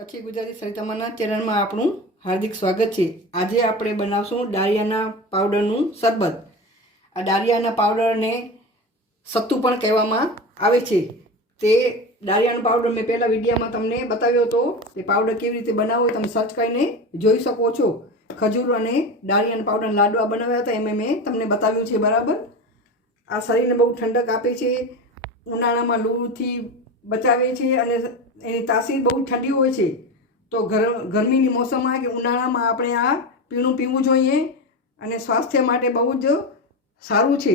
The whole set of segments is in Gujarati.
કચ્છી ગુજરાતી સરિતામાના ચેનલમાં આપણું હાર્દિક સ્વાગત છે। આજે આપણે બનાવશું ડાળિયાના પાવડરનું શરબત। આ ડાળિયાના પાવડરને સત્તુ પણ કહેવામાં આવે છે। તે ડાળિયાનો પાવડર મેં પહેલા વિડીયોમાં તમને બતાવ્યો હતો। તે પાવડર કેવી રીતે બનાવવો તમે સર્ચ કરીને જોઈ શકો છો। ખજૂર અને ડાળિયાના પાવડરના લાડવા બનાવ્યા હતા એમ મેં તમને બતાવ્યું છે બરાબર। આ શરીરને બહુ ઠંડક આપે છે, ઉનાળામાં લૂથી બચાવે છે અને એની તાસીર બહુ ઠંડી હોય છે। તો ગરમીની મોસમમાં કે ઉનાળામાં આપણે આ પીણું પીવું જોઈએ અને સ્વાસ્થ્ય માટે બહુ જ સારું છે।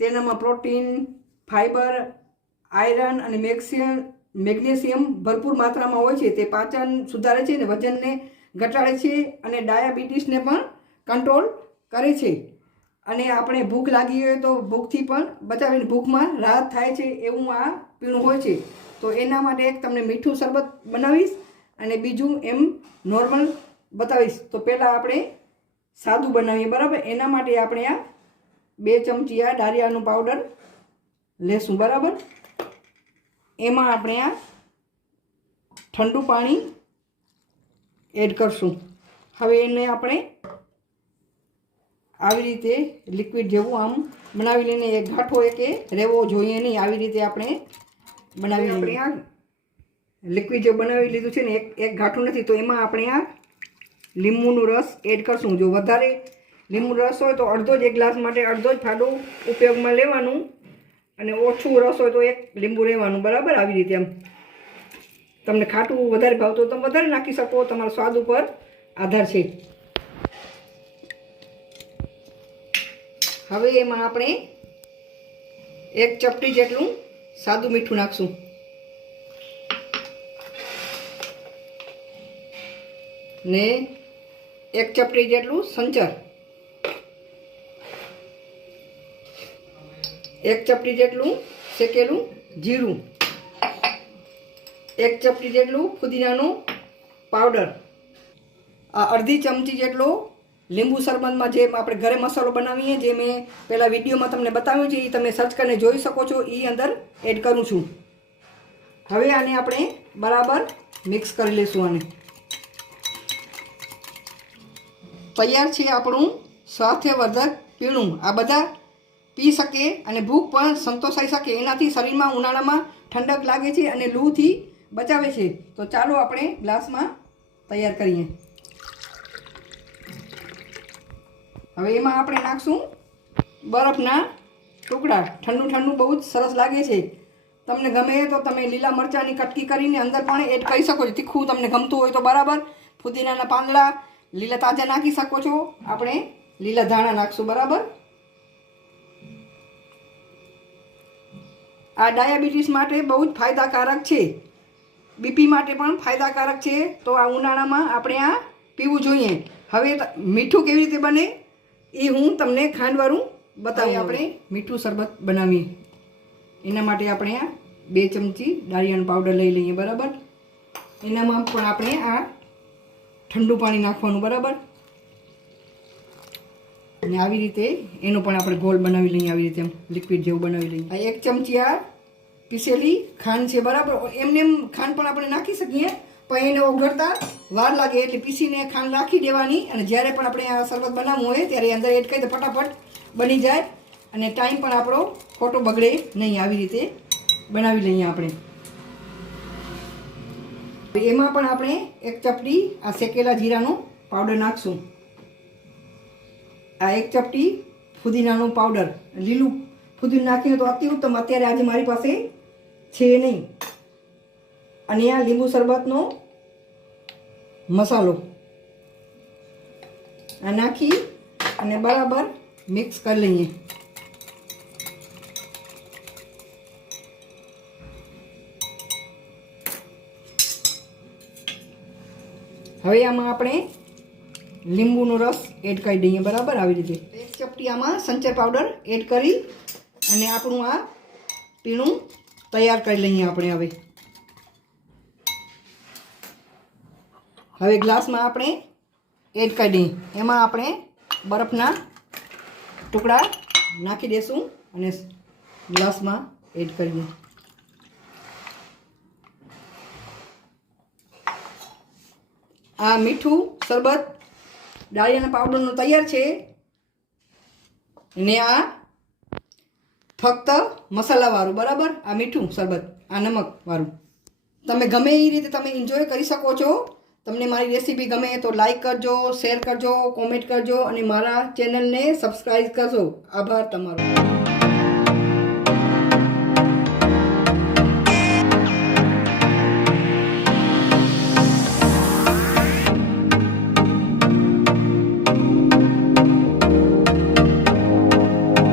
તેનામાં પ્રોટીન, ફાઇબર, આયરન અને મેગ્નેશિયમ ભરપૂર માત્રામાં હોય છે। તે પાચન સુધારે છે અને વજનને ઘટાડે છે અને ડાયાબિટીસને પણ કંટ્રોલ કરે છે। અને આપણે ભૂખ લાગી હોય તો ભૂખથી પણ બચાવીને ભૂખમાં રાહત થાય છે એવું આ પીણું હોય છે। તો એના માટે એક તમને મીઠું શરબત બનાવીશ અને બીજું એમ નોર્મલ બતાવીશ। તો પહેલાં આપણે સાદું બનાવીએ બરાબર। એના માટે આપણે આ 2 ચમચી આ ડાળિયાનું પાવડર લેશું બરાબર। એમાં આપણે આ ઠંડુ પાણી એડ કરશું। હવે એને આપણે આવી રીતે લિક્વિડ જેવું આમ બનાવી લઈને એક ગાંઠો એકે રહેવો જોઈએ નહીં, આવી રીતે આપણે બનાવી આપણે આ લિક્વિડ જે બનાવી લીધું છે ને એક ગાંઠું નથી, તો એમાં આપણે આ લીંબુનો રસ એડ કરશું। જો વધારે લીંબુનો રસ હોય તો અડધો જ, એક ગ્લાસ માટે અડધો જ ફાડો ઉપયોગમાં લેવાનું અને ઓછું રસ હોય તો એક લીંબુ લેવાનું બરાબર। આવી રીતે એમ તમને ખાટું વધારે ભાવતું હોય તો તમે વધારે નાખી શકો, તમારા સ્વાદ ઉપર આધાર છે। હવે એમાં આપણે 1 ચપટી જેટલું સાદું મીઠું નાખશું ને 1 ચપટી જેટલું સંચર, 1 ચપટી જેટલું શેકેલું જીરું, 1 ચપટી જેટલું ફુદીનાનું પાવડર, આ અડધી ચમચી જેટલો લીંબુ શરબતમાં જે આપણે ઘરે મસાલો બનાવીએ, જે મેં પહેલાં વિડીયોમાં તમને બતાવ્યું છે, એ તમે સર્ચ કરીને જોઈ શકો છો, એ અંદર એડ કરું છું। હવે આને આપણે બરાબર મિક્સ કરી લઈશું। આને તૈયાર છે આપણું સ્વાસ્થ્યવર્ધક પીણું। આ બધા પી શકે અને ભૂખ પણ સંતોષાઈ શકે। એનાથી શરીરમાં ઉનાળામાં ઠંડક લાગે છે અને લૂથી બચાવે છે। તો ચાલો આપણે ગ્લાસમાં તૈયાર કરીએ। હવે એમાં આપણે નાખશું બરફના ટુકડા। ઠંડુ ઠંડુ બહુ જ સરસ લાગે છે। તમને ગમે તો તમે લીલા મરચાંની કટકી કરીને અંદર પણ એડ કરી શકો છો। તીખું તમને ગમતું હોય તો બરાબર। ફુદીનાના પાંદડા લીલા તાજા નાખી શકો છો। આપણે લીલા ધાણા નાખશું બરાબર। આ ડાયાબિટીસ માટે બહુ જ ફાયદાકારક છે, બીપી માટે પણ ફાયદાકારક છે। તો આ ઉનાળામાં આપણે આ પીવું જોઈએ। હવે મીઠું કેવી રીતે બને એ હું તમને ખાંડવાળું બતાવું। આપણે મીઠું શરબત બનાવીએ એના માટે આપણે આ 2 ચમચી ડાળિયાનું પાવડર લઈ લઈએ બરાબર। એનામાં પણ આપણે આ ઠંડુ પાણી નાખવાનું બરાબર અને આવી રીતે એનો પણ આપણે ગોળ બનાવી લઈએ, આવી રીતે લિક્વિડ જેવું બનાવી લઈએ। આ 1 ચમચી આ પીસેલી ખાંડ છે બરાબર। એમને એમ ખાંડ પણ આપણે નાખી શકીએ, પણ એને ઓગળતા વાર લાગે એટલે પીસીને ખાંડ નાખી દેવાની અને જ્યારે પણ આપણે આ શરબત બનાવવું હોય ત્યારે અંદર એડ કરી તો ફટાફટ બની જાય અને ટાઈમ પણ આપણો ખોટો બગડે નહીં। આવી રીતે બનાવી લઈએ આપણે। એમાં પણ આપણે 1 ચપટી આ શેકેલા જીરાનો પાવડર નાખશું। આ 1 ચપટી ફુદીનાનું પાવડર, લીલું ફુદીનું નાખીએ તો અતિ ઉત્તમ, અત્યારે આજે મારી પાસે છે નહીં। અને આ લીંબુ શરબતનો મસાલો આ નાખી અને બરાબર મિક્સ કરી લઈએ। હવે આમાં આપણે લીંબુનો રસ એડ કરી દઈએ બરાબર। આવી રીતે 1 ચપટી આમાં સંચર પાવડર એડ કરી અને આપણું આ પીણું તૈયાર કરી લઈએ આપણે। હવે ગ્લાસમાં આપણે એડ કરી દઈએ। એમાં આપણે બરફના ટુકડા નાખી દઈશું અને ગ્લાસમાં એડ કરી દઈએ। આ મીઠું શરબત ડાળિયાના પાવડરનું તૈયાર છે ને આ ફક્ત મસાલાવાળું, બરાબર? આ મીઠું શરબત, આ નમકવાળું. તમે ગમે એ રીતે તમે એન્જોય કરી શકો છો. તમને મારી રેસીપી ગમે તો લાઈક કરજો, શેર કરજો, કોમેન્ટ કરજો અને મારા ચેનલને સબસ્ક્રાઈબ કરજો. આભાર તમારો.